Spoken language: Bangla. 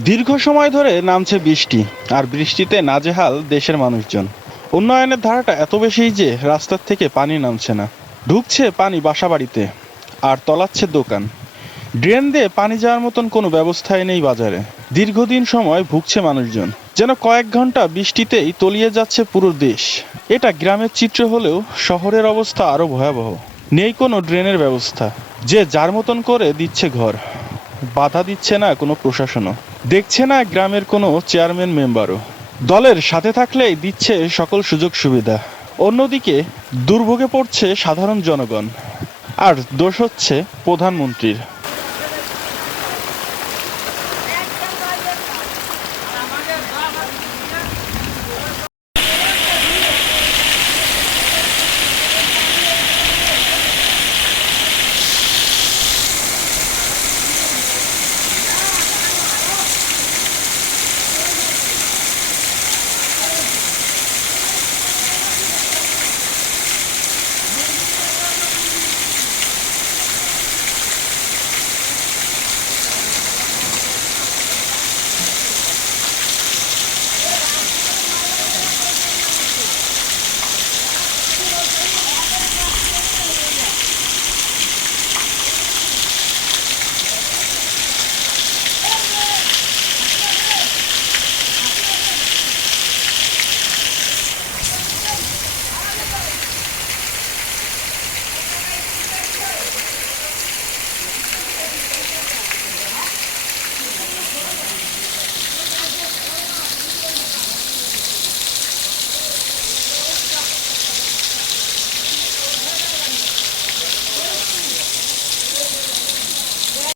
দীর্ঘ সময় ধরে নামছে বৃষ্টি, আর বৃষ্টিতে নাজেহাল দেশের মানুষজন। উন্নয়নের ধারাটা এত বেশি যে রাস্তার থেকে পানি নামছে না। ঢুকছে পানি বাসা বাড়িতে আর তলাচ্ছে দোকান। ড্রেন দিয়ে পানি যাওয়ার মতন কোনো ব্যবস্থাই নেই বাজারে। দীর্ঘদিন সময় ভুগছে মানুষজন, যেন কয়েক ঘণ্টা বৃষ্টিতেই তলিয়ে যাচ্ছে পুরো দেশ। এটা গ্রামের চিত্র হলেও শহরের অবস্থা আরও ভয়াবহ। নেই কোনো ড্রেনের ব্যবস্থা, যে যার মতন করে দিচ্ছে ঘর। বাধা দিচ্ছে না কোনো প্রশাসনও। দেখছে না গ্রামের কোনো চেয়ারম্যান মেম্বারও। দলের সাথে থাকলেই দিচ্ছে সকল সুযোগ সুবিধা। অন্যদিকে দুর্ভোগে পড়ছে সাধারণ জনগণ। আর দোষ হচ্ছে প্রধানমন্ত্রীর।